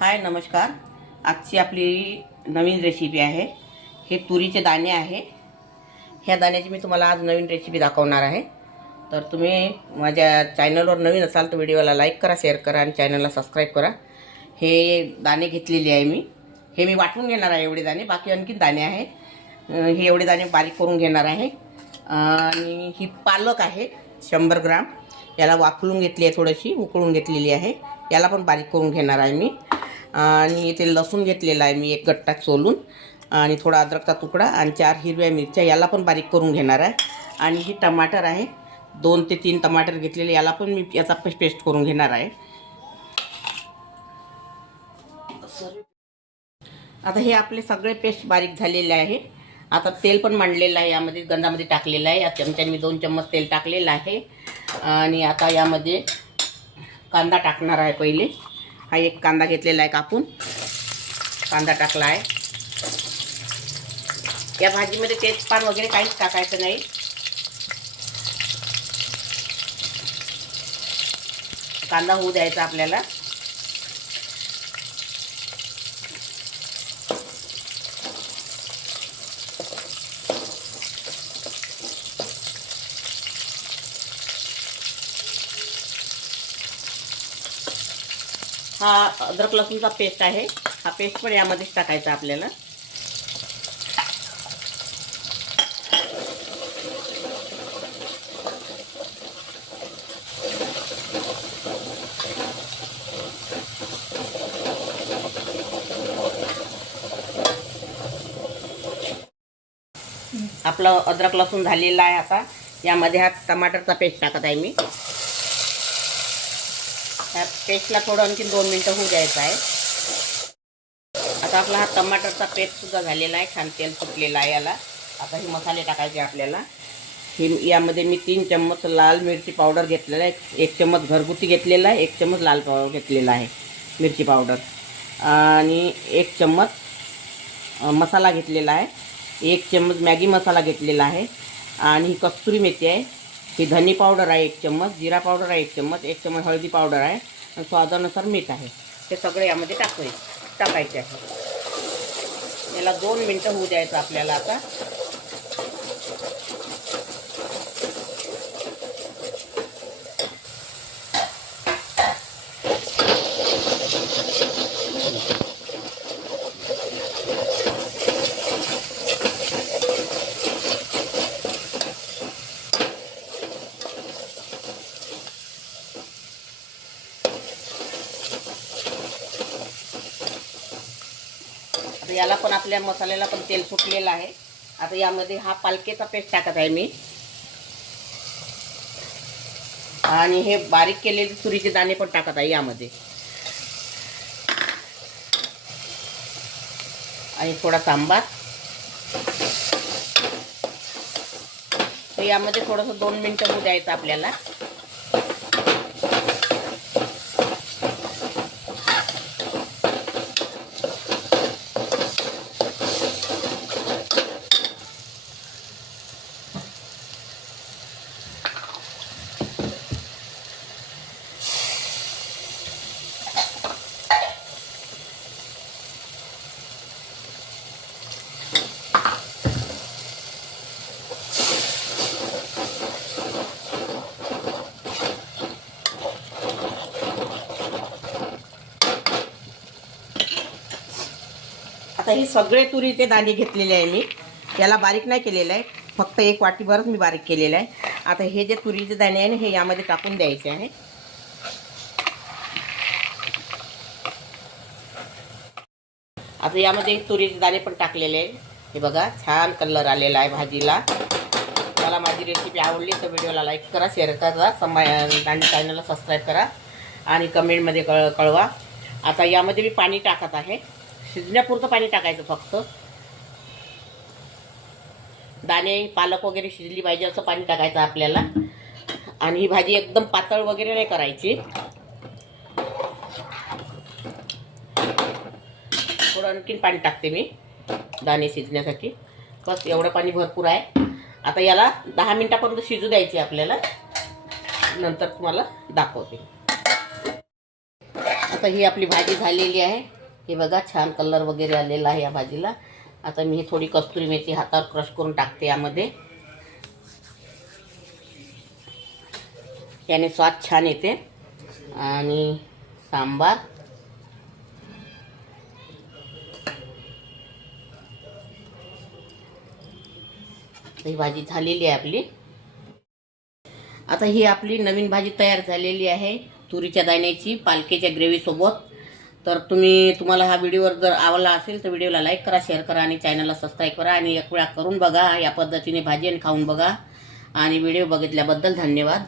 हाय नमस्कार। आजची आपली नवीन रेसिपी आहे। हे तुरीचे दाणे आहे। ह्या दाण्याची मी तुम्हाला आज नवीन रेसिपी दाखवणार आहे। तर तुम्ही माझ्या चॅनलवर नवीन असाल तर व्हिडिओला लाईक करा, शेअर करा आणि चॅनलला सबस्क्राईब करा। हे दाणे घेतलेले आहे मी। हे मी वाटून घेणार आहे एवढे दाणे, बाकी आणखीन दाणे आहे। हे एवढे दाणे बारीक करून घेणार आहे। आणि ही पालक आहे 100 ग्राम। याला वाफलून घेतली आहे, थोडीशी उकळून घेतलेली आहे। याला पण बारीक करून घेणार आहे मी। आणि इथे लसूण घेतलेला आहे मी, एक गट्टा सोलून, आणि थोडा अद्रकचा तुकडा आणि 4 हिरव्या मिरच्या, याला पण बारीक करून घेणार आहे। आणि ही टमाटर आहे, 2 ते 3 टमाटर घेतलेले, याला पण मी याचा पेस्ट करून घेणार आहे। आता हे आपले सगळे पेस्ट बारीक झालेले आहे। आता तेल पण मांडलेलं आहे, यामध्ये गंधामध्ये टाकलेलं आहे। या चमच्याने मी 2 चम्मच तेल टाकलेलं आहे। आणि आता यामध्ये कांदा टाकणार आहे। पहिले हा एक कांदा घेतलेला आहे कापून, कांदा टाकला आहे। या भाजीमध्ये तेजपान वगैरे काहीच टाकायचं नाही। कांदा होऊ द्यायचा आपल्याला। हा अद्रक लसूणचा पेस्ट आहे, हा पेस्ट पण यामध्येच टाकायचा आपल्याला। आपलं अद्रक लसूण झालेला आहे। आता यामध्ये हा टमाटरचा पेस्ट टाकत आहे मी। त्या पेस्टला थोडं आणखी 2 मिनिटं होऊ द्यायचं आहे। आता आपला हा टमाटरचा पेस्ट सुद्धा झालेला आहे, छान तेल सुटलेलं आहे याला। आता हे मसाले टाकायचे आपल्याला। हे यामध्ये मी 3 चम्मच लाल मिरची पावडर घेतलेला आहे, 1 चम्मच घरगुती घेतलेला आहे, 1 चम्मच लाल पावडर घेतलेला आहे मिरची पावडर, आणि 1 चम्मच मसाला घेतलेला आहे, 1 चम्मच मॅगी मसाला घेतलेला आहे, आणि ही कस्तुरी मेथी आहे, ही धनी पावडर आहे 1 चम्मच, जिरा पावडर आहे 1 चम्मच, 1 चम्मच हळदी पावडर आहे, आणि स्वादानुसार मीठ आहे। हे सगळे यामध्ये टाकायचे आहे। याला 2 मिनिटं होऊ द्यायचं आपल्याला। आता याला पण आपल्या मसाल्याला पण तेल सुटलेलं आहे। आता यामध्ये हा पालकेचा पेस्ट टाकत आहे मी, आणि हे बारीक केलेले तुरीचे दाणे पण टाकत आहे यामध्ये, आणि थोडा सांबार। तर यामध्ये थोडंसं 2 मिनिटं होऊ द्यायचं आपल्याला। आता हे सगळे तुरीचे दाणे घेतलेले आहे मी, याला बारीक नाही केलेलं आहे, फक्त 1 वाटीभरच मी बारीक केलेलं आहे। आता हे जे तुरीचे दाणे आहे ना, हे यामध्ये टाकून द्यायचे आहे। आता यामध्ये तुरीचे दाणे पण टाकलेले आहे। हे बघा, छान कलर आलेला आहे भाजीला। मला माझी रेसिपी आवडली तर व्हिडिओला लाईक करा, शेअर करा, आणि चॅनलला सबस्क्राईब करा, आणि कमेंटमध्ये कळवा। आता यामध्ये मी पाणी टाकत आहे, शिजण्यापुरतं पाणी टाकायचं फक्त। दाणे पालक वगैरे शिजली पाहिजे असं पाणी टाकायचं आपल्याला। आणि ही भाजी एकदम पातळ वगैरे नाही करायची, थोडं आणखीन पाणी टाकते मी दाणे शिजण्यासाठी, बस एवढं पाणी भरपूर आहे। आता याला 10 मिनिटापर्यंत शिजू द्यायची आपल्याला, नंतर तुम्हाला दाखवते। आता ही आपली भाजी झालेली आहे. हे बघा छान कलर वगैरे आलेला आहे या भाजीला. आता मी थोडी कस्तुरी मेथी हातावर क्रश करून टाकते यामध्ये. याने स्वाद छान येते. आणि सांबार, ही भाजी झालेली आहे आपली. आता ही आपली नवीन भाजी तयार झालेली आहे तुरीच्या दाण्याची पालकेच्या ग्रेव्ही सोबत. तर तुम्हाला हा व्हिडिओ जर आवडला असेल तर व्हिडिओला लाईक करा, शेअर करा आणि चॅनलला सबस्क्राईब करा. आणि एक वेळा करून बघा या पद्धतीने भाजी आणि खाऊन बघा. आणि व्हिडिओ बघितल्याबद्दल धन्यवाद.